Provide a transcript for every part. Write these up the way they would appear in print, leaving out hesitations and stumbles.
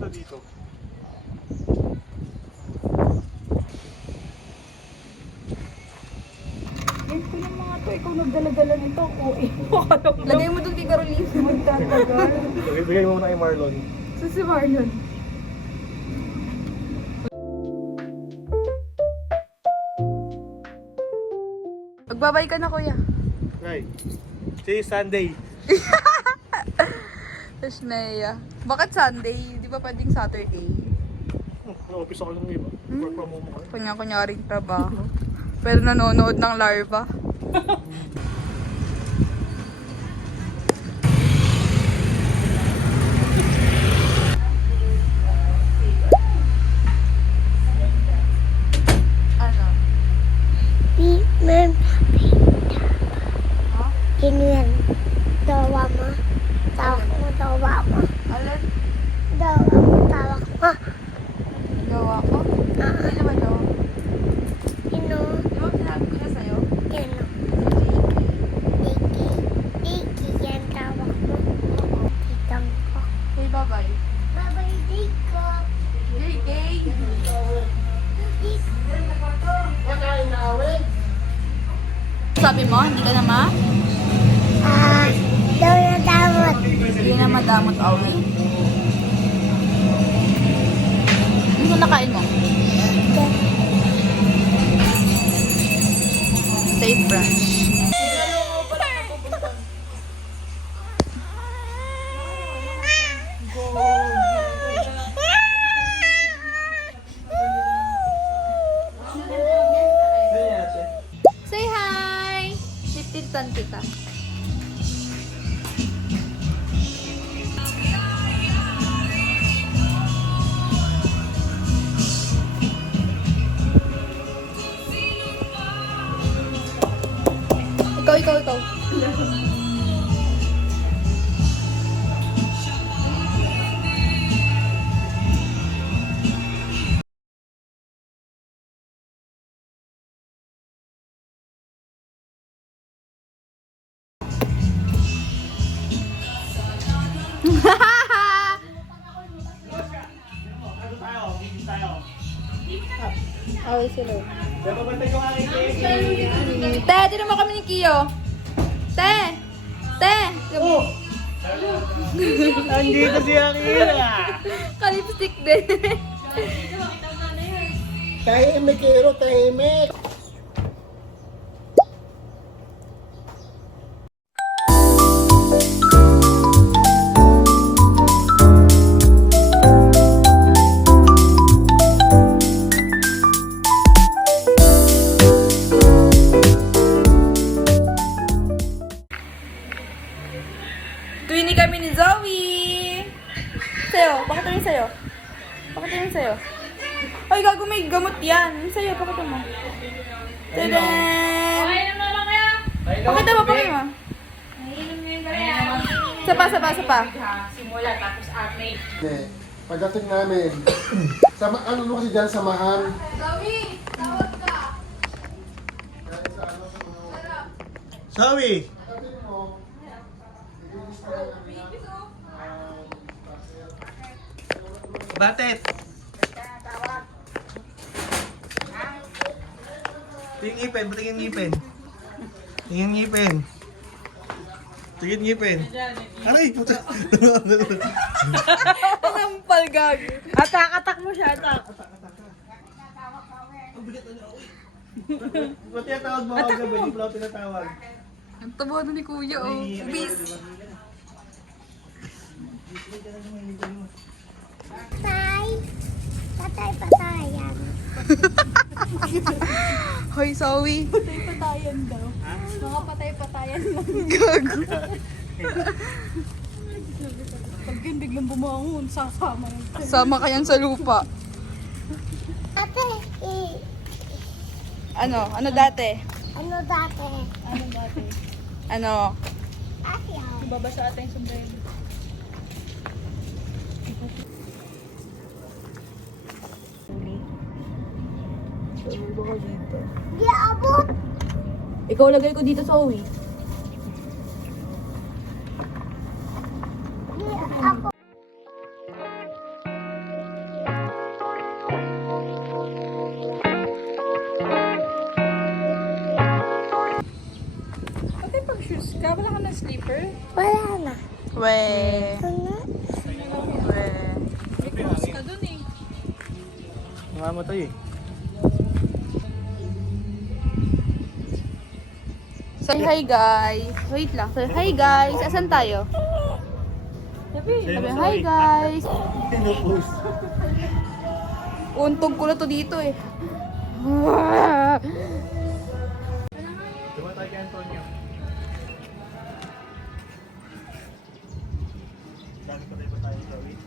punta dito. Guys, ko yung mga to. Ikaw nagdala-dala nito. Uwi mo. Lagay mo dun kay Caroline. Magtatagal. Bigay mo muna kay Marlon. So si Marlon. Magbabay ka na, kuya. Right. See, Sunday. Tapos Nea. Bakit Sunday? Di ba pwedeng Saturday? Na-office ako ng iba. Work from home ako. Kunya-kunyaring trabaho. Pero nanonood ng larva. Ano? Ma'am, Inian, tawa mo. Tawak mo, tawa mo. Alin? Tawa mo, tawak mo. Gawa ko? Hindi naman daw. Ino, Di ba sinabi ko na sa'yo? ino. Iki, iki, yan tawak mo. Kitang ko. Hey, bye-bye. Babay, Diko. JK! Sabi mo, hindi ka na ma? Daw na damot. Hindi na madamot away. Ano nakain mo? Safe brunch. Say hi! 15 tan kita. Ikaw. Away sila. Kaya pabantay yung aking cake. Te, di naman kami ni Kiyo. Te! Oh! Nandito si Akira! Kalipstick din. Tahimik, Kiro, tahimik. Twinnie kami ni Zoe. Sa'yo, pakita mo sa'yo. Ay, gago, may gamot yan. Yung sa'yo, pakita mo. Tadaan! Pakita mo. Sapa. Pagdating namin, ano mo kasi dyan, samahan. Zoe! Batet! Tingin ngipin. Tingin ngipin. Aray, puta. Nampal, gago. Atak mo siya, atak. Ba't yung tawag mo ako gabi? Hindi pala ako tinatawag. Ang tabo na ni Kuya, oh. Bis. Patay-patayan. Hoy, Zoe. Patay-patayan daw. Mga patay-patayan lang. Gago. Pag yun biglang bumangon, sasama yun. Sama ka yan sa lupa. Ate, Ano dati? ano dati? Ano dati? Ano? Ayaw. Babasa ata yung sombrero. Di abot. Ikaw lagay ko dito, Zoe. Di ako. wala ka ng sleeper? Wala na. We. Ano? We. May cross ka dun eh. Namamatay eh. Say hi guys. Wait lang. Say hi guys. Asan tayo? Sabi hi guys. Untog ko na to dito eh. Diba tayo kay Antonio? Dami pa tayo tayo gawin.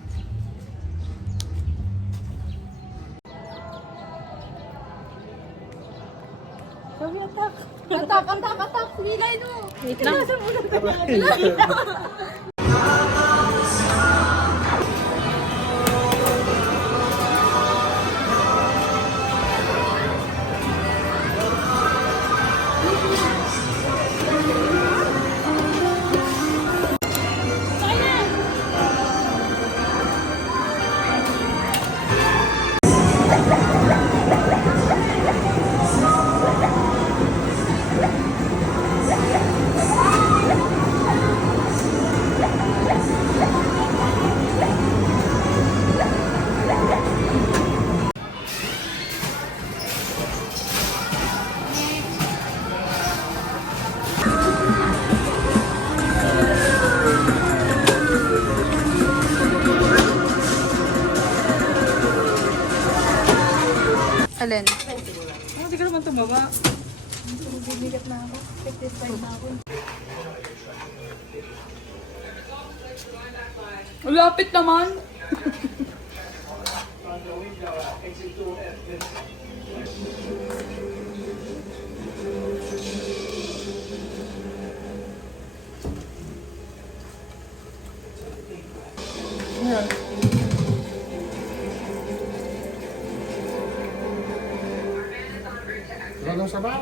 Sabi atak. Atak. Bilay mo. Wait lang. Alin? Hindi ka naman tumaba. Bibigat na ako. 55 na ako. Lapit naman. Wala nang sabaw.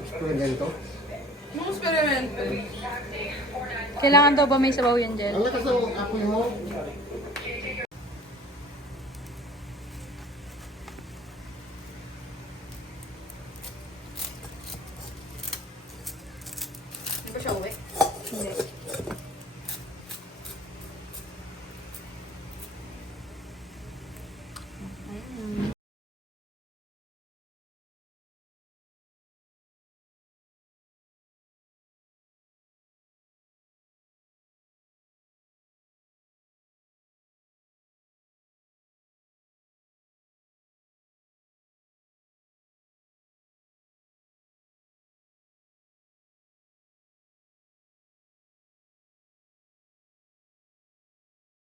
Gusto na ganito? Mga experiment. Kailangan daw ba may sabaw yan, Jel? Ang lakas ng apoy mo. Hindi pa siya uwi.